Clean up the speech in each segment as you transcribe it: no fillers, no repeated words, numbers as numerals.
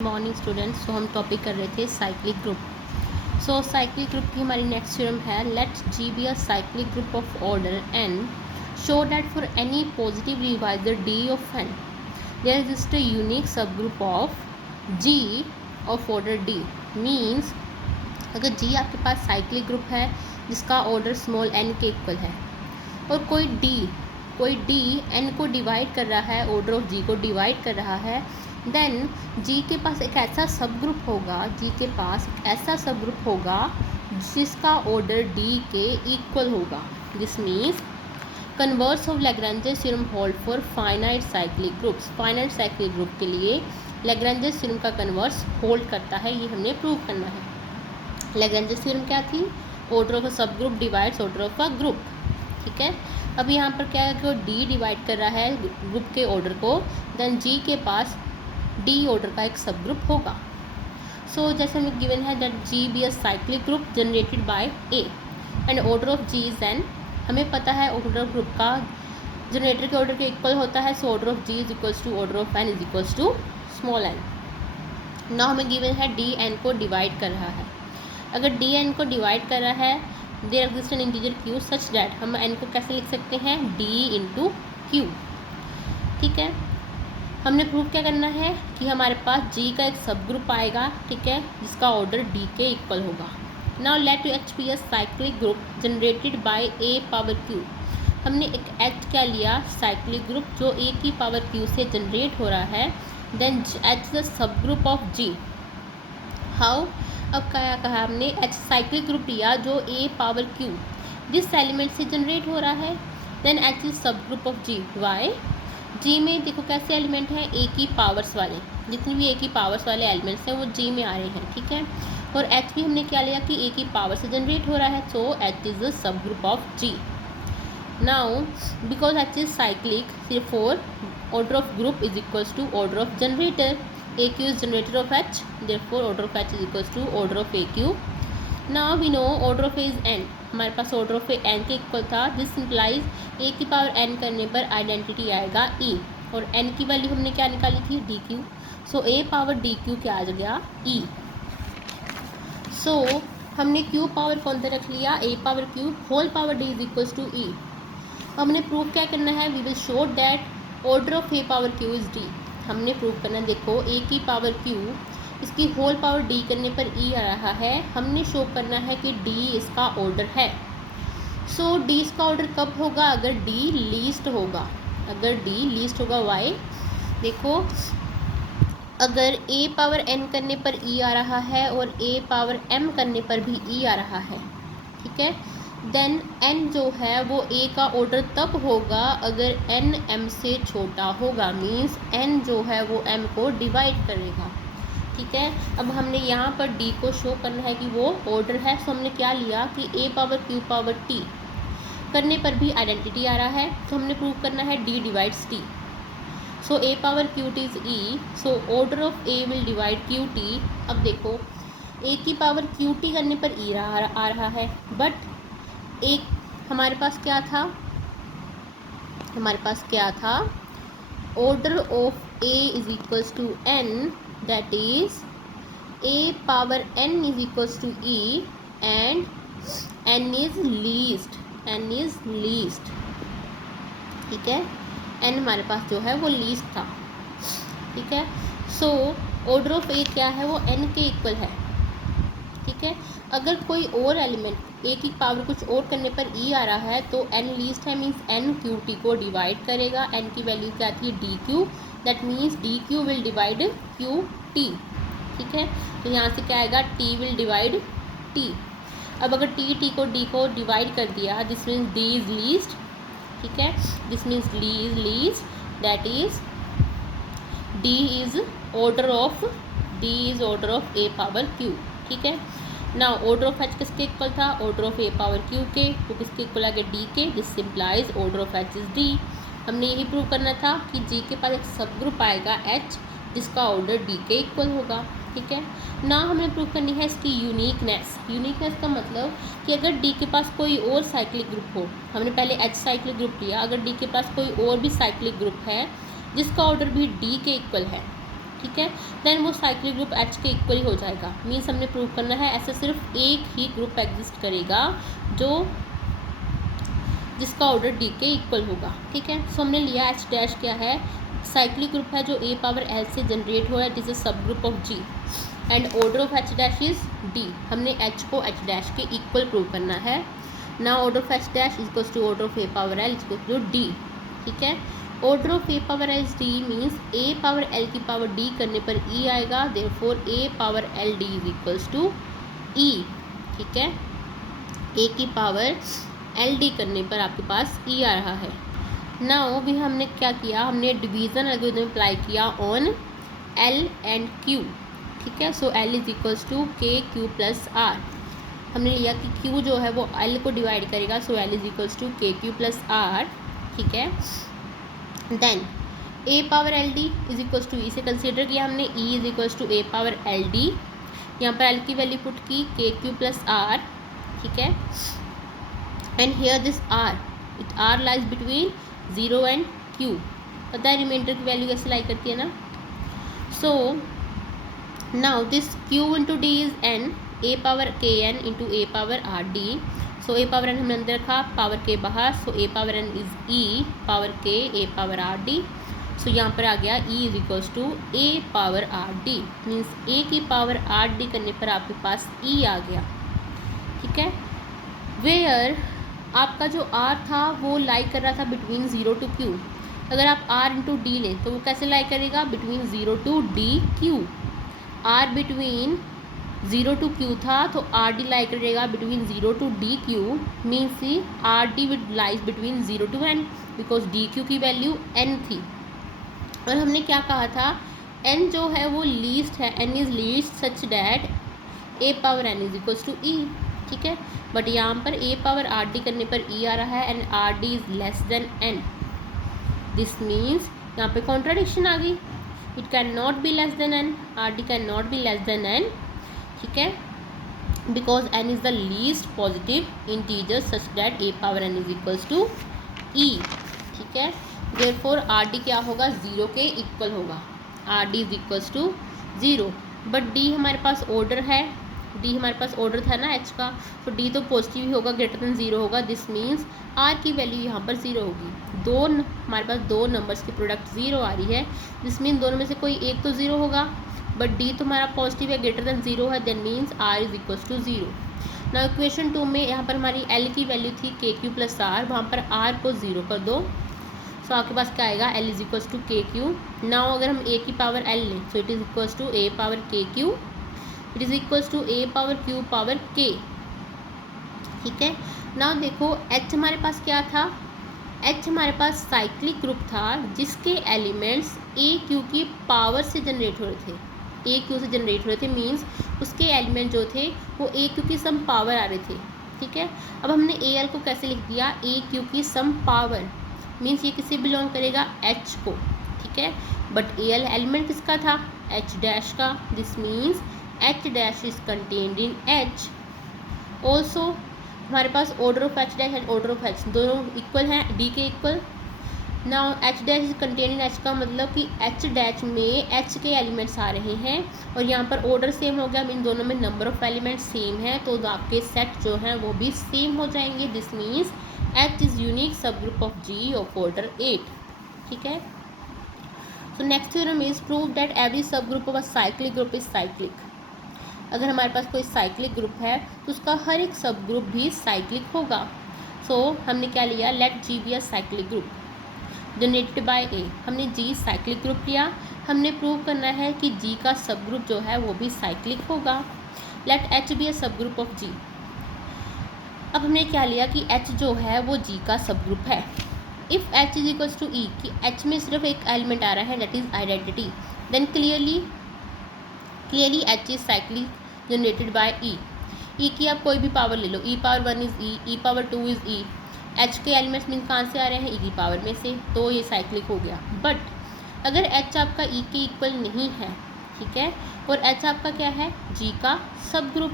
Morning students. तो हम topic कर रहे थे साइक्लिक ग्रुप। साइक्लिक ग्रुप की हमारी नेक्स्ट थ्योरम है, let G B a cyclic group of order N, show that for any positive divisor D of N there exist a unique subgroup of G of order D. Means अगर G आपके पास cyclic group है जिसका order small N के equal है और कोई D N को डिवाइड कर रहा है, ऑर्डर ऑफ जी को डिवाइड कर रहा है, देन जी के पास एक ऐसा सब ग्रुप होगा, जिसका ऑर्डर डी के इक्वल होगा। This means converse of Lagrange's theorem hold for finite cyclic groups. Finite cyclic group के लिए लैग्रेंजेस थ्योरम का कन्वर्स होल्ड करता है, ये हमने प्रूव करना है। लैग्रेंजेस थ्योरम क्या थी? ऑर्डर ऑफ अ सब group divides order of a group. ठीक है, अब यहाँ पर क्या है कि डी डिवाइड कर रहा है ग्रुप के ऑर्डर को, देन जी के पास डी ऑर्डर का एक सब ग्रुप होगा। जैसे हमें गिवन है that G B a cyclic group generated by A and order of G is N. हमें पता है ऑर्डर ऑफ ग्रुप का जनरेटर के ऑर्डर के इक्वल होता है, so order of G is equals to order of N is equals to small N. Now हमें given है डी एन को डिवाइड कर रहा है। अगर डी एन को डिवाइड कर रहा है, there exist an integer Q such that, हम एन को कैसे लिख सकते हैं? D into Q. ठीक है, हमने प्रूव क्या करना है कि हमारे पास जी का एक सब ग्रुप आएगा, ठीक है, जिसका ऑर्डर डी के इक्वल होगा। Now let H B a cyclic group generated by A power Q. हमने एक एच क्या लिया? साइक्लिक ग्रुप जो ए की पावर क्यू से जनरेट हो रहा है, then H is the subgroup of G. How? अब क्या कहा हमने? एच साइक्लिक ग्रुप लिया जो ए पावर क्यू जिस एलिमेंट से जनरेट हो रहा है, then H is subgroup of G. Why? G में देखो कैसे एलिमेंट हैं, ए की पावर्स वाले, जितनी भी ए की पावर्स वाले एलिमेंट्स हैं वो जी में आ रहे हैं। ठीक है, और एच भी हमने क्या लिया कि ए की पावर से जनरेट हो रहा है, so H is the subgroup of G. Now because H is cyclic, therefore order of group is equals to order of generator. AQ is generator of H, therefore order of H is equals to order of AQ. Now we know order of A is n. हमारे पास order of A N के equal था, this simplifies ए की power N करने पर identity आएगा ई, और N की वैल्यू हमने क्या निकाली थी? D Q. So A power D Q क्या आ गया? ई। सो हमने क्यू पावर कौन सा रख लिया? A power Q whole power D is equals to E. हमने प्रूव क्या करना है? We will show that order of A power Q is D. हमने प्रूव करना है, देखो ए की पावर क्यू इसकी होल पावर डी करने पर ई आ रहा है, हमने शो करना है कि डी इसका ऑर्डर है। सो डी इसका ऑर्डर कब होगा? अगर डी लीस्ट होगा। अगर डी लीस्ट होगा, वाई? देखो अगर ए पावर एन करने पर ई आ रहा है और ए पावर एम करने पर भी ई आ रहा है, ठीक है, देन एन जो है वो ए का ऑर्डर तब होगा अगर एन एम से छोटा होगा। मीन्स एन जो है वो एम को डिवाइड करेगा। ठीक है, अब हमने यहाँ पर डी को शो करना है कि वो ऑर्डर है, सो हमने क्या लिया कि A power Q power T करने पर भी आइडेंटिटी आ रहा है, तो हमने प्रूव करना है D divides T. So A power Q T is E, so order of A will divide Q T. अब देखो ए की पावर क्यू टी करने पर ई आ रहा है, बट एक हमारे पास क्या था? हमारे पास क्या था? Order of A is equals to N, that is a power n is equals to e and n is least, ठीक है, n हमारे पास जो है वो लीस्ट था। ठीक है, सो ऑर्डर ऑफ ए क्या है? वो n के इक्वल है। ठीक है, अगर कोई और एलिमेंट ए की पावर कुछ और करने पर ई आ रहा है तो n लीस्ट है, मीन्स n क्यू टी को डिवाइड करेगा। n की वैल्यू क्या आती है? D Q, that means D Q will divide Q T. ठीक है, तो यहाँ से क्या आएगा? T will divide T. अब अगर टी को डी को डिवाइड कर दिया, this means D is least. ठीक है, this means D is least, that is D is order of A power Q. ठीक है, ना ऑर्डर ऑफ एच किसके इक्वल था? Order of A power Q के, तो किसके इक्वल आ गया? डी के। This simplifies order of H is D. हमने यही प्रूव करना था कि जी के पास एक सब ग्रुप आएगा एच जिसका ऑर्डर डी के इक्वल होगा। ठीक है, ना हमें प्रूव करनी है इसकी यूनिकनेस का मतलब कि अगर डी के पास कोई और साइक्लिक ग्रुप हो, हमने पहले एच साइक्लिक ग्रुप लिया, अगर डी के पास कोई और भी साइक्लिक ग्रुप है जिसका ऑर्डर भी डी के इक्वल है, ठीक है, देन वो साइक्लिक ग्रुप H के इक्वल ही हो जाएगा। मीन्स हमने प्रूव करना है ऐसा सिर्फ एक ही ग्रुप एग्जिस्ट करेगा जिसका ऑर्डर D के इक्वल होगा। ठीक है, सो हमने लिया H डैश क्या है, साइक्लिक ग्रुप है जो A पावर L से जनरेट हो रहा है, it is a subgroup of G and order of H dash is D। हमने H को H डैश के इक्वल प्रूव करना है। Now order of H dash equals to order of A power L equals to D। ठीक है, order of A power L D means A power L की power D करने पर E आएगा, therefore A power L D is equals to E। ठीक है, A की power L D करने पर आपके पास E आ रहा है। नाउ भी हमने क्या किया, हमने डिवीज़न एल्गोरिथम अप्लाई किया ऑन L एंड Q। ठीक है, so L is equals to KQ plus R। हमने लिया कि Q जो है वो L को डिवाइड करेगा, so L is equals to KQ plus R। ठीक है, then A power L D is equals to E से कंसिडर किया हमने, E is equals to A power L D. यहाँ पर L की वैल्यू पुट की KQ प्लस R। ठीक है, and here this R, it R lies between 0 and Q। पता है रिमाइंडर की वैल्यू कैसे लाई करती है ना। So now this Q into D is N, A power K N into A power R D. So A power N हमने अंदर रखा, पावर के बाहर, so A power N is E power K A power R D. So यहाँ पर आ गया E is equals to A power R D, means A की पावर आर डी करने पर आपके पास E आ गया। ठीक है, वेयर आपका जो R था वो लाई कर रहा था बिटवीन 0 टू Q। अगर आप R इंटू डी लें तो वो कैसे लाई करेगा, between 0 to D Q। R between 0 to Q था तो आर डी लाई करेगा between 0 to D Q, means R D with lies between 0 to N, because D Q की वैल्यू N थी। और हमने क्या कहा था, N जो है वो लीस्ट है, N is least such that A power N is equals to E। ठीक है, बट यहाँ पर A पावर आर डी करने पर E आ रहा है and R D is less than N। This means यहाँ पे कॉन्ट्राडिक्शन आ गई, it can not be less than N, R D can not be less than N। ठीक है, because N is the least positive integer such that A power N is equals to E। ठीक है, therefore R D क्या होगा, 0 के equal होगा, R D is equals to 0। But D हमारे पास ऑर्डर है, D हमारे पास ऑर्डर था ना H का, तो D तो पॉजिटिव ही होगा, ग्रेटर देन 0 होगा। दिस मीन्स R की वैल्यू यहाँ पर 0 होगी। हमारे पास दो नंबर्स की प्रोडक्ट 0 आ रही है, दिस मीन दोनों में से कोई एक तो 0 होगा, बट D तो हमारा पॉजिटिव है, ग्रेटर देन 0 है, then means R is equals to 0। ना इक्वेशन 2 में यहाँ पर हमारी L की वैल्यू थी KQ प्लस R, वहाँ पर R को 0 कर दो, सो आपके पास क्या आएगा, L is equals to KQ। Now अगर हम A की पावर L लें, so it is equals to A power KQ, it is equals to A power Q power K। ठीक है, नाउ देखो H हमारे पास क्या था, H हमारे पास साइक्लिक ग्रुप था जिसके एलिमेंट्स AQ की पावर से जनरेट हो रहे थे, AQ से जनरेट हो रहे थे, मीन्स उसके एलिमेंट जो थे वो AQ की सम पावर आ रहे थे। ठीक है, अब हमने AL को कैसे लिख दिया, AQ की सम पावर, मीन्स ये किसे बिलोंग करेगा, H को। ठीक है, बट AL एलिमेंट किसका था, H डैश का, this means H dash is contained in H। Also हमारे पास order of H dash and order of H दोनों इक्वल हैं, D के इक्वल। Now H dash is contained in H का मतलब कि H डैश में H के एलिमेंट्स आ रहे हैं और यहाँ पर ऑर्डर सेम हो गया, इन दोनों में नंबर ऑफ एलिमेंट्स सेम है, तो आपके सेट जो हैं वो भी सेम हो जाएंगे। This means H is unique subgroup of G of order 8। ठीक है, so next theorem is prove that every subgroup of a cyclic group is cyclic. अगर हमारे पास कोई साइक्लिक ग्रुप है तो उसका हर एक सब ग्रुप भी साइक्लिक होगा। सो हमने क्या लिया, let G be a cyclic group generated by A। हमने G साइक्लिक ग्रुप लिया, हमने प्रूव करना है कि G का सब ग्रुप जो है वो भी साइक्लिक होगा। Late H be a subgroup of G। अब हमने क्या लिया कि H जो है वो G का सब ग्रुप है। If H is equals to E, कि H में सिर्फ एक एलिमेंट आ रहा है, that is identity, then clearly H is cyclic generated by E। E की आप कोई भी पावर ले लो, E power 1 is E, E power 2 is E। H के एलिमेंट्स मीन कहाँ से आ रहे हैं, E की पावर में से, तो ये साइक्लिक हो गया। बट अगर H आपका E के इक्वल नहीं है, ठीक है, और H आपका क्या है, G का सब ग्रुप,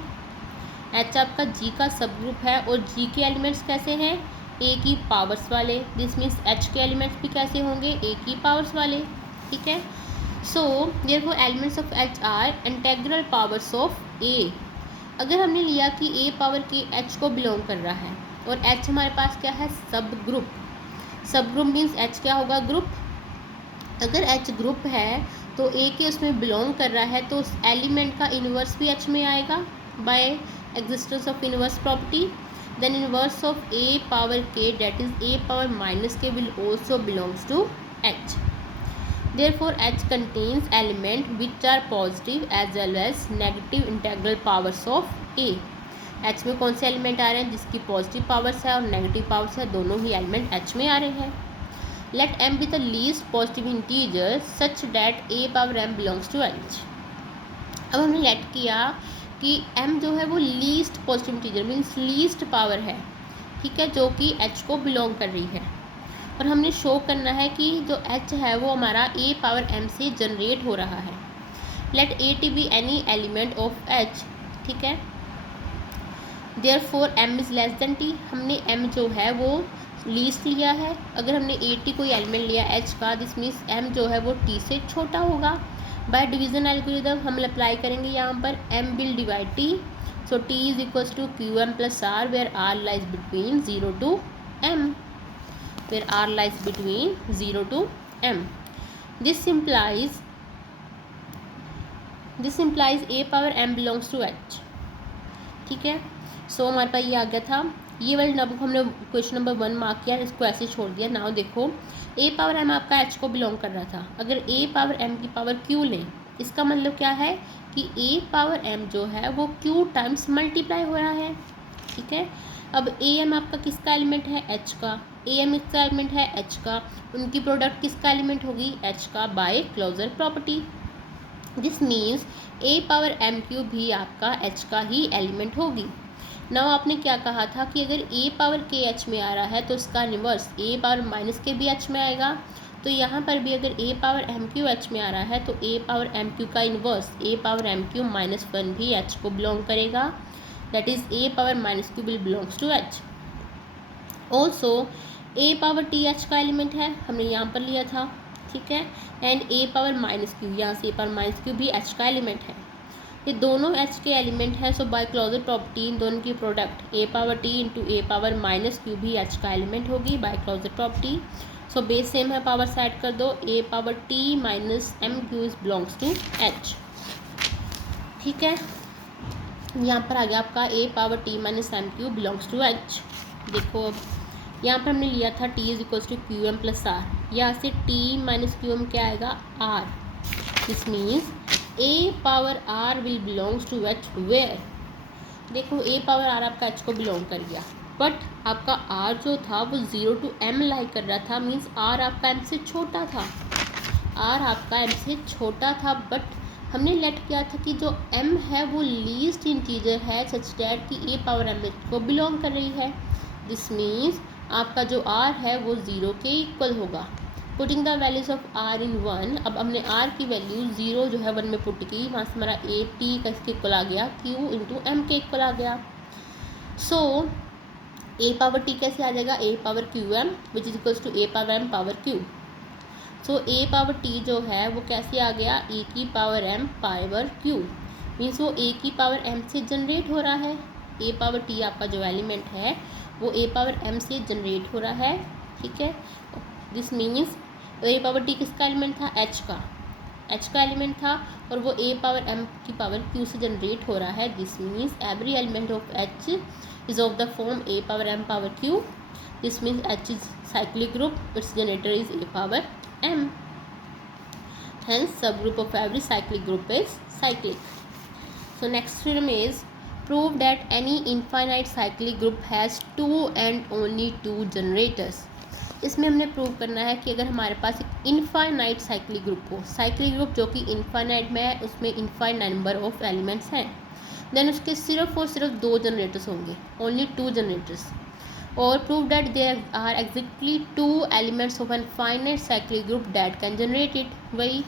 H आपका G का सब ग्रुप है और G के एलिमेंट्स कैसे हैं, A की पावर्स वाले, दिस मीन्स H के एलिमेंट्स भी कैसे होंगे, A की पावर्स वाले। ठीक है, so therefore elements of H are integral powers of A. अगर हमने लिया कि ए पावर के एच को बिलोंग कर रहा है और एच हमारे पास क्या है, सब ग्रुप। सब ग्रुप मीन्स एच क्या होगा, ग्रुप। अगर एच ग्रुप है तो ए के उसमें बिलोंग कर रहा है तो उस एलिमेंट का इन्वर्स भी एच में आएगा by existence of inverse property. Then inverse of A power K that is A power minus K will also belongs to H. Therefore, H contains element which are positive as well as negative integral powers of A. H में कौन से element आ रहे हैं जिसकी positive powers है और negative powers है, दोनों ही एलिमेंट H में आ रहे हैं। Let M be the least positive integer such that A power M belongs to H. अब हमने लेट किया कि M जो है वो least positive integer means least power है, ठीक है, जो कि H को बिलोंग कर रही है। और हमने शो करना है कि जो H है वो हमारा A पावर M से जनरेट हो रहा है। Let A T be any element of H, ठीक है। Therefore M is less than T। हमने M जो है वो लीस्ट लिया है। अगर हमने A कोई एलिमेंट लिया H का, दिस मीन्स M जो है वो T से छोटा होगा। बाय डिवीजन एल्गोरिथम हम अप्लाई करेंगे यहाँ पर, M will divide T, so T is equals to QM plus R where R lies between 0 to M, where R lies between 0 to M. This implies A power M belongs to H, ठीक है। सो हमारे पास ये आ गया था। ये वाले number हमने question number 1 mark किया, इसको ऐसे छोड़ दिया। नाउ देखो A पावर M आपका H को बिलोंग कर रहा था। अगर A पावर M की पावर Q लें, इसका मतलब क्या है कि A पावर M जो है वो Q टाइम्स मल्टीप्लाई हो रहा है, ठीक है। अब AM आपका किसका एलिमेंट है, H का। AM इसका एलिमेंट है H का, उनकी प्रोडक्ट किसका एलिमेंट होगी, H का, by closure property. This means A power MQ भी आपका H का ही एलिमेंट होगी। नाउ आपने क्या कहा था कि अगर A पावर के H में आ रहा है तो इसका रिवर्स A पावर माइनस के भी H में आएगा। तो यहाँ पर भी अगर A पावर MQ H में आ रहा है तो A पावर MQ का inverse A power MQ minus 1 भी H को बिलोंग करेगा। That is A power minus Q will belongs to H. Also A power T H का एलिमेंट है, हमने यहाँ पर लिया था, ठीक है। And A power minus Q, यहाँ से A power minus Q भी H का एलिमेंट है। ये दोनों H के एलिमेंट हैं। सो बाय क्लोजर प्रॉपर्टी इन दोनों की product A power T into A power minus Q भी H का एलिमेंट होगी by closure property. So base same है, पावर सेट कर दो, A power T minus MQ is belongs to H, ठीक है। यहाँ पर आ गया आपका A power T minus MQ belongs to H। देखो अब यहाँ पर हमने लिया था T is equals to QM plus R, यहाँ से T माइनस QM क्या आएगा, R। This means A power R will belongs to H where, देखो A पावर R आपका H को बिलोंग कर गया, बट आपका R जो था वो 0 to M लाई कर रहा था, मीन्स R आपका M से छोटा था, R आपका M से छोटा था। बट हमने लेट किया था कि जो M है वो लीस्ट इंटीजर है सच दैट कि A पावर M को बिलोंग कर रही है। दिस मीन्स आपका जो R है वो 0 के इक्वल होगा। Putting the values of R इन 1, अब हमने R की वैल्यू 0 जो है 1 में पुट की, वहाँ से हमारा A T का इसके इक्वल आ गया, Q इंटू M के इक्वल आ गया। सो A पावर T कैसे आ जाएगा, A power QM which is equals to A power M power Q। So A power T जो है वो कैसे आ गया, A की power M power Q, means वो A की पावर M से जनरेट हो रहा है। A पावर T आपका जो एलिमेंट है वो A पावर M से जनरेट हो रहा है, ठीक है। This means A power T किसका एलिमेंट था, H का एलिमेंट था, और वो A पावर M की पावर Q से जनरेट हो रहा है। This means every element of H is of the form A power M power Q। This means H is cyclic group, its generator is A power M. Hence subgroup of every cyclic group is cyclic. So next theorem is prove that any infinite cyclic group has two and only two generators. इसमें हमने prove करना है कि अगर हमारे पास एक infinite cyclic group हो, साइक्लिक ग्रुप जो कि इनफाइनाइट में है, उसमें इनफाइनाइट नंबर ऑफ एलिमेंट्स हैं, देन उसके सिर्फ और सिर्फ 2 जनरेटर्स होंगे, ओनली 2 जनरेटर्स। और prove that there are exactly 2 elements of an finite cyclic group that can generate it. वही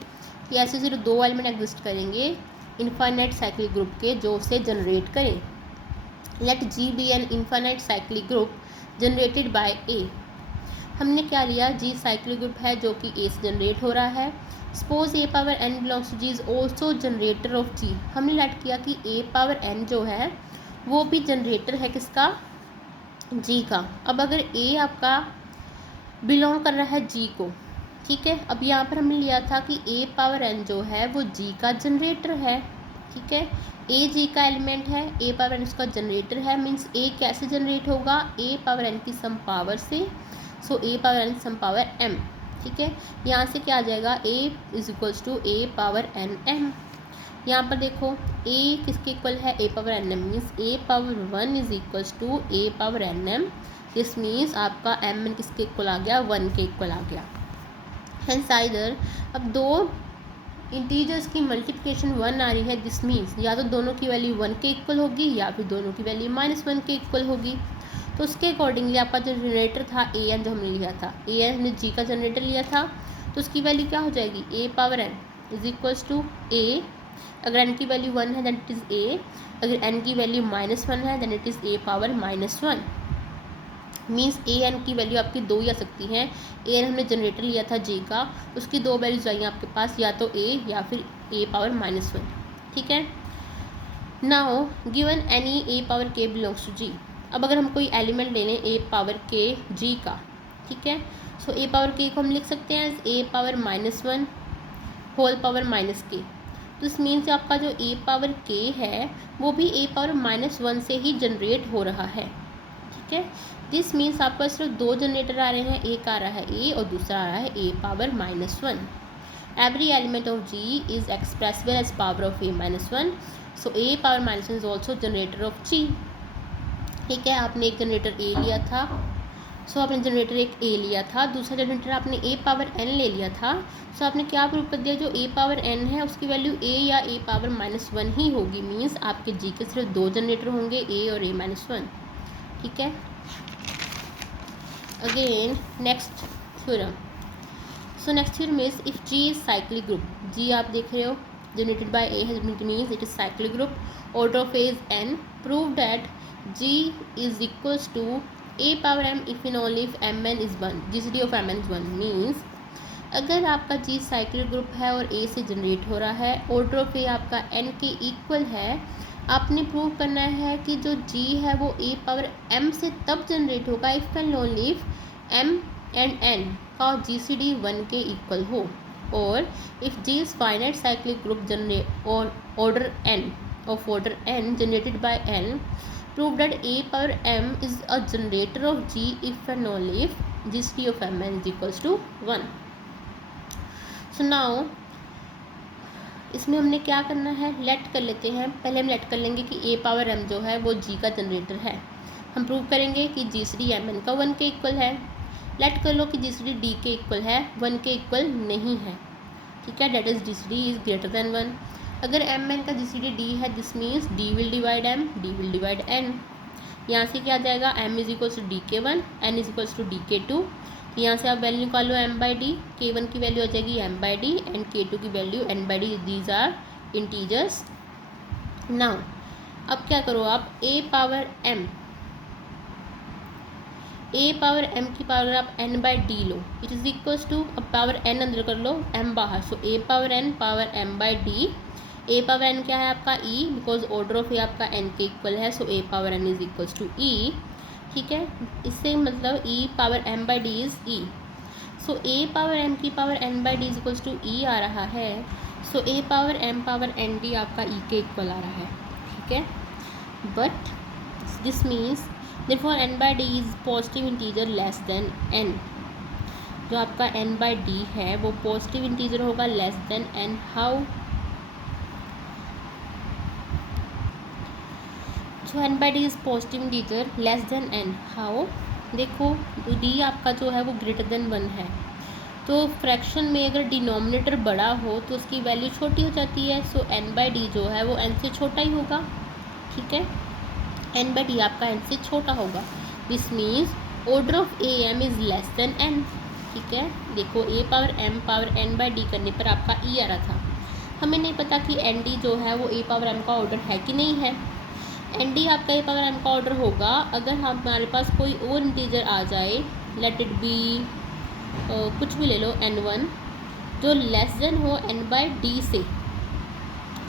कि ऐसे सिर्फ 2 एलिमेंट एग्जिस्ट करेंगे इनफाइनाइट साइक्लिक ग्रुप के जो उसे जनरेट करें। Let G be an infinite cyclic group generated by A। हमने क्या लिया, जी साइक्लिक ग्रुप है जो कि ए से जनरेट हो रहा है। Suppose A power N belongs to G is also generator of G. हमने लेट किया कि ए पावर एन जो है वो भी जनरेटर है किसका, जी का। अब अगर ए आपका बिलोंग कर रहा है जी को, ठीक है, अब यहाँ पर हमने लिया था कि ए पावर एन जो है वो जी का जनरेटर है, ठीक है। ए जी का एलिमेंट है, ए पावर एन उसका जनरेटर है, मीन्स ए कैसे जनरेट होगा, ए पावर एन की सम पावर से। So A power N some power M, ठीक है। यहाँ से क्या आ जाएगा, A is equals to A power N M. यहाँ पर देखो ए किसके इक्वल है, A power N M, means A power 1 is equals to A power N M. This means आपका एम एन किसके इक्वल आ गया, 1 के इक्वल आ गया। हेंस आइदर, अब दो इंटीजर्स की मल्टीप्लिकेशन 1 आ रही है, दिस मीन्स या तो दोनों की वैल्यू 1 के इक्वल होगी या फिर दोनों की वैल्यू -1 के इक्वल होगी। तो उसके अकॉर्डिंगली आपका जो जनरेटर था ए एन जो हमने लिया था, ए एन हमने जी का जनरेटर लिया था, तो उसकी वैल्यू क्या हो जाएगी, A power N is equals to A. अगर एन की वैल्यू 1 है दैन इट इज़ ए, अगर एन की वैल्यू -1 है then it is A power -1। Means A N की वैल्यू आपकी दो ही आ सकती हैं। ए एन हमने जनरेटर लिया था जी का, उसकी दो वैल्यूज आई आपके पास, या तो ए या फिर ए पावर -1, ठीक है। Now given any A power के बिलोंग्स टू जी। अब अगर हम कोई एलिमेंट ले लें ए पावर के जी का, ठीक है, सो ए पावर के को हम लिख सकते हैं as A power -1 whole power -k। तो इस मीन्स आपका जो ए पावर के है वो भी ए पावर -1 से ही जनरेट हो रहा है, ठीक है। दिस मीन्स आपका सिर्फ दो जनरेटर आ रहे हैं, एक आ रहा है ए और दूसरा आ रहा है A power -1। Every element of G is expressible as power of A -1, so A power -1 is also generator of G, ठीक है। आपने एक जनरेटर ए लिया था, सो आपने जनरेटर एक ए लिया था, दूसरा जनरेटर आपने ए पावर एन ले लिया था, सो आपने क्या प्रूव कर दिया, जो ए पावर एन है उसकी वैल्यू ए या ए पावर -1 ही होगी। मीन्स आपके जी के सिर्फ दो जनरेटर होंगे, ए और ए -1, ठीक है। Again next theorem, so next theorem is if G is cyclic group, G आप देख रहे हो generated by A means it is cyclic group, order of A is N, prove that G is equals to a power m if and only if mn is 1, GCD of mn is 1। Means अगर आपका G cyclic group है और A से generate हो रहा है, order of A आपका n के इक्वल है, आपने प्रूव करना है कि जो G है वो a पावर m से तब जनरेट होगा if and only if m and n का GCD 1 के इक्वल हो, और if G is finite cyclic group generate और order n of order n generated by n, prove that a power m is a generator of G if and only if GCD of mn is equals to 1। so now इसमें हमने क्या करना है, late कर लेते हैं। पहले हम लेट कर लेंगे कि a पावर m जो है वो G का जनरेटर है। हम प्रूव करेंगे कि GCD mn का 1 के इक्वल है। लेट कर लो कि GCD D के इक्वल है, 1 के इक्वल नहीं है, ठीक है, that is GCD is greater than 1। अगर एम एन का GCD D है, this means D will divide M, D will divide N। यहाँ से क्या आ जाएगा, M is equals to DK1, N is equals to DK2। यहाँ से आप वैल्यू निकालो m/d, K1 की वैल्यू आ जाएगी m/d एंड K2 की value n/d, these are integers. Now अब क्या करो आप, a पावर m की पावर आप n/d लो, इट इज इक्वल्स टू, अब पावर n अंदर कर लो, m बाहर, so a power n power m/d। A power N क्या है आपका E, because order of A आपका एन के इक्वल है, so A power N is equals to E, ठीक है। इससे मतलब E power M by D is E, so A power M की power N by D is equals to E आ रहा है, so A power M power N D आपका E के इक्वल आ रहा है, ठीक है। But this means therefore N by D is positive integer less than N, जो आपका एन बाई डी है वो पॉजिटिव इंटीजर होगा less than N. How, so N by D is positive integer less than N. How, देखो D आपका जो है वो ग्रेटर देन 1 है, तो फ्रैक्शन में अगर डिनोमिनेटर बड़ा हो तो उसकी वैल्यू छोटी हो जाती है, सो एन बाई डी जो है वो एन से छोटा ही होगा, ठीक है। एन बाई डी आपका एन से छोटा होगा, this means order of A M is less than N, ठीक है। देखो A power N by D करने पर आपका ई आ रहा था, हमें नहीं पता कि एन डी जो है वो ए पावर एम का ऑर्डर है कि नहीं है। एन डी आपका ए पावर एम का ऑर्डर होगा अगर हमारे पास कोई और इंटीजर आ जाए लेट इट बी कुछ भी ले लो n1 जो लेस देन हो n/d से,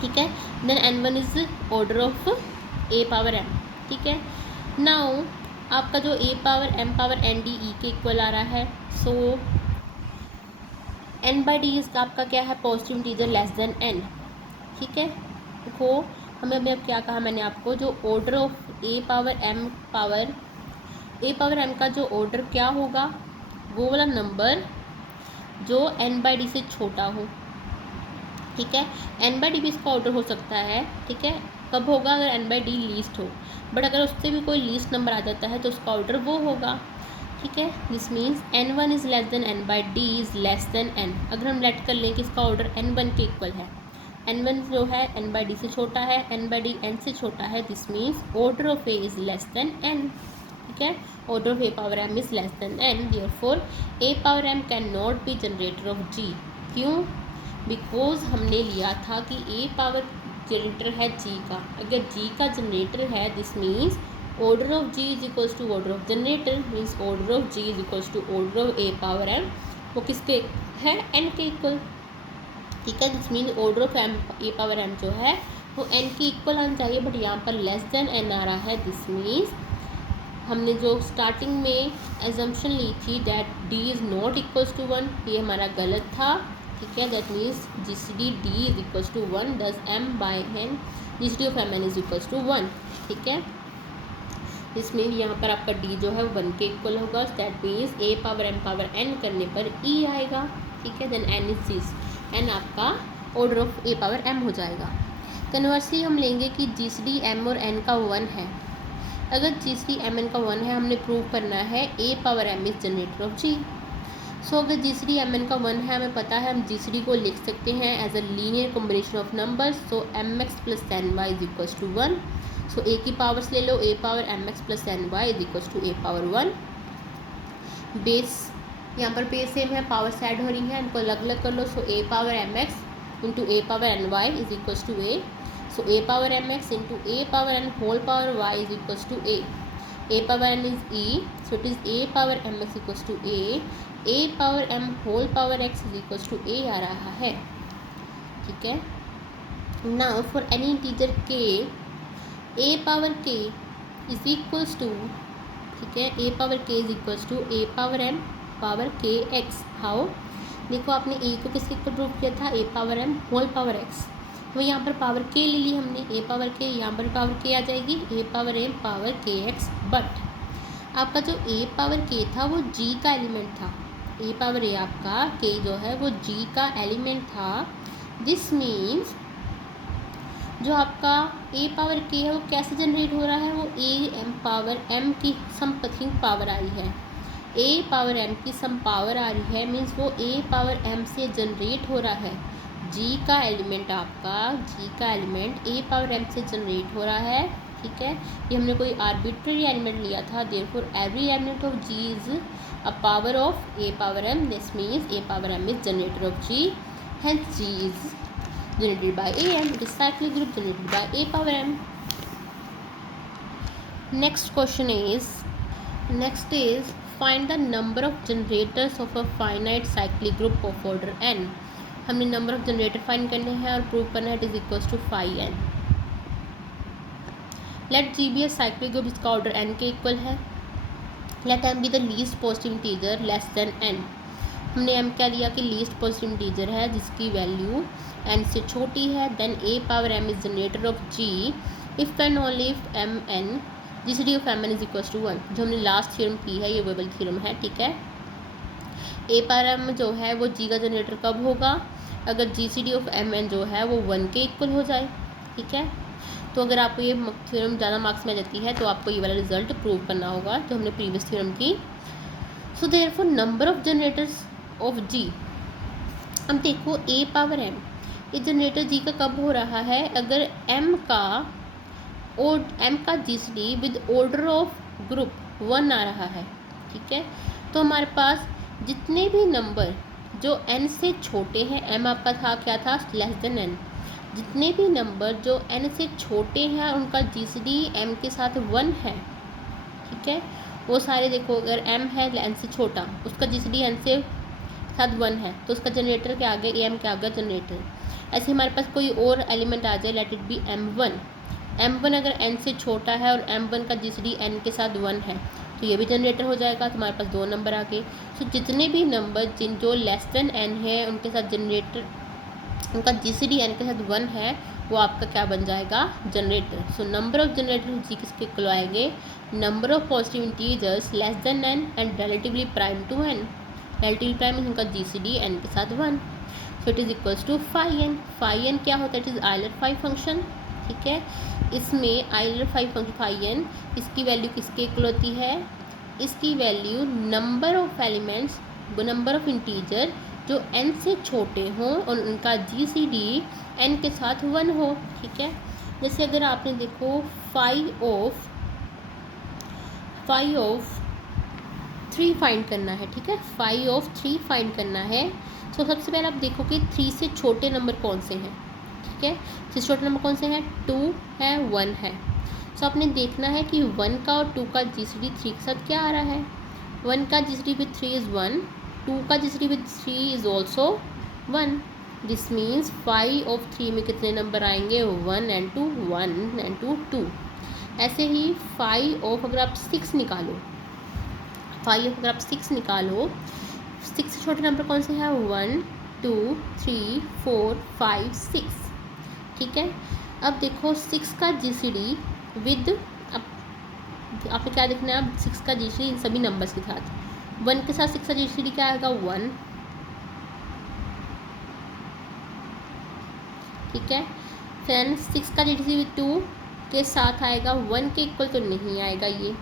ठीक है, then n1 is order of a power m, ठीक है। नाउ आपका जो a power m power n d e के इक्वल आ रहा है, सो n/d इसका आपका क्या है, positive integer less than n, ठीक है। देखो हमें अभी अब क्या कहा मैंने आपको, जो order of a power m का जो ऑर्डर क्या होगा, वो वाला नंबर जो n/d से छोटा हो, ठीक है। n/d भी इसका ऑर्डर हो सकता है, ठीक है, कब होगा, अगर n/d लीस्ट हो, बट अगर उससे भी कोई लीस्ट नंबर आ जाता है तो उसका ऑर्डर वो होगा, ठीक है। This means n1 is less then n/d is less than n। अगर हम लेट कर लें कि इसका ऑर्डर n1 के इक्वल है, n1 जो है n/d से छोटा है, n/d n से छोटा है, this means order of a is less than n, ठीक है। Order of a power m is less than n, therefore a power m can not be generator of g। क्यों? Because हमने लिया था कि a पावर जनरेटर है g का, अगर g का जनरेटर है, this means order of g is equals to order of generator, means order of g is equals to order of a power m, वो किसके है, n के इक्वल, ठीक है। This mean order of a power m जो है वो n के इक्वल आना चाहिए, बट यहाँ पर लेस देन n आ रहा है। दिस मीन्स हमने जो स्टार्टिंग में एजम्पशन ली थी that d is not equals to 1, ये हमारा गलत था, ठीक है। That means GCD d is equals to 1, thus m/n GCD of mn is equals to 1, ठीक है। इसमें यहाँ पर आपका d जो है वो 1 के इक्वल होगा, that means a power m power n करने पर e आएगा, ठीक है। Then n is this, n आपका order of a power m हो जाएगा। कन्वर्सली हम लेंगे कि GCD m और n का 1 है, अगर GCD m n का 1 है, हमने प्रूव करना है a power m is generator of g। सो अगर GCD m n का 1 है, हमें पता है हम GCD को लिख सकते हैं as a linear combination of numbers, so mx plus ny is equals to 1। सो a की पावर्स ले लो, a power mx plus ny is equals to a power 1। Base यहाँ पर बेस सेम है, पावर्स ऐड हो रही हैं, इनको अलग अलग कर लो, so a power mx into a power ny is equals to a, so a power mx into a power n whole power y is equals to a power n is e, so it is a power mx equals to a power m whole power x is equals to a आ रहा है, ठीक है। now for any integer k, a power k is equals to, ठीक है, a power k is equals to a power m power k x। how? देखो आपने a को किसके इक्वल प्रूव किया था, a power m whole power x, तो यहाँ पर पावर k ले ली हमने, a पावर k, यहाँ पर पावर k आ जाएगी a power m power k x। But आपका जो a पावर k था वो g का एलिमेंट था, a पावर a आपका k जो है वो g का एलिमेंट था। दिस मीन्स जो आपका a पावर k है वो कैसे जनरेट हो रहा है, वो a m पावर m की समथिंग पावर आ रही है, a पावर m की सम पावर आ रही है, मीन्स वो a पावर m से जनरेट हो रहा है। g का एलिमेंट आपका, g का एलिमेंट a पावर m से जनरेट हो रहा है, ठीक है। ये हमने कोई आर्बिट्ररी एलिमेंट लिया था, therefore every element of g is a power of a power m, this means a power m is generator of g, hence g is generated by am, it is cyclic group generated by a power m। Next is find the number of generators of a finite cyclic group of order n। हमने number of generator find करने हैं और prove करना है it is equals to 5n। Let g be a cyclic group जिसका order n के equal है, let m be the least positive integer less than n। हमने m क्या दिया कि लीस्ट पॉजिटिव इंटीजर है जिसकी वैल्यू n से छोटी है, then a power m is generator of g if and only if m n GCD of mn is equals to 1, जो हमने लास्ट थ्योरम की है, ये वेबल थ्योरम है, ठीक है। a पावर m जो है वो g का जनरेटर कब होगा, अगर GCD ऑफ mn जो है वो 1 के इक्वल हो जाए, ठीक है। तो अगर आपको ये थ्योरम ज़्यादा मार्क्स में जाती है तो आपको ये वाला रिजल्ट प्रूव करना होगा जो हमने प्रीवियस थ्योरम की। So therefore number of generators of g, अब देखो a पावर m, ये जनरेटर g का कब हो रहा है, अगर m का GCD with order of group 1 आ रहा है, ठीक है। तो हमारे पास जितने भी नंबर जो n से छोटे हैं, m आपका था क्या था, लेस देन n, जितने भी नंबर जो n से छोटे हैं उनका GCD m के साथ 1 है, ठीक है। वो सारे देखो, अगर m है n से छोटा, उसका GCD n से साथ 1 है तो उसका जनरेटर के आगे m के आगे जनरेटर। ऐसे हमारे पास कोई और एलिमेंट आ जाए, लेट इट बी m1 अगर n से छोटा है और m1 का GCD n के साथ 1 है तो ये भी जनरेटर हो जाएगा। तो हमारे पास 2 नंबर आ गए। सो जितने भी नंबर जो लेस देन n है उनके साथ जनरेटर, उनका GCD n के साथ 1 है, वो आपका क्या बन जाएगा, generator. So number of generator G किसके इक्वल आएंगे, number of positive integers less than n and relatively prime to n। Relatively prime उनका GCD n के साथ 1, so it is equals to phi n क्या होता है, it is Euler phi function. ठीक है, इसमें Euler phi function phi n, इसकी वैल्यू किसके इक्वल होती है, इसकी value number of elements, number of integer जो n से छोटे हों और उनका GCD n के साथ 1 हो। ठीक है, जैसे अगर आपने देखो फाई ऑफ 3 फाइंड करना है। ठीक है, फाई ऑफ 3 फाइंड करना है। तो सबसे पहले आप देखो कि 3 से छोटे नंबर कौन से हैं। ठीक है, 3 से छोटे नंबर कौन से हैं, 2 है, 1 है। सो आपने देखना है कि 1 का और 2 का GCD 3 के साथ क्या आ रहा है। 1 का GCD विथ 3 इज़ 1, 2 का GCD with 3 is also 1। This means phi of 3 में कितने नंबर आएंगे, 1 and 2, 1 and 2, 2। ऐसे ही फाई ऑफ अगर आप 6 निकालो, फाई ऑफ अगर आप 6 निकालो, 6 से छोटे नंबर कौन से हैं, 1 2 3 4 5 6। ठीक है, अब देखो 6 का GCD विद, अब आपने क्या देखना है, अब 6 का GCD इन सभी नंबर्स के साथ, 1 के साथ 6 का GCD क्या आएगा, 1। ठीक है, फिर 6 का GCD 2 के साथ आएगा, 1 के इक्वल तो नहीं आएगा ये।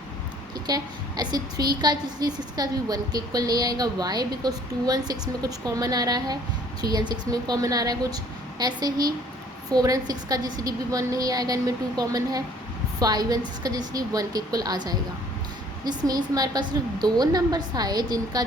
ठीक है, ऐसे 3 का GCD 6 का भी 1 के इक्वल नहीं आएगा। वाई, बिकॉज 2 and 6 में कुछ कॉमन आ रहा है, 3 and 6 में कॉमन आ रहा है कुछ। ऐसे ही 4 and 6 का GCD भी 1 नहीं आएगा, इनमें 2 कॉमन है। 5 and 6 का GCD 1 के इक्वल आ जाएगा। दिस मीन्स हमारे पास सिर्फ 2 नंबर्स आए जिनका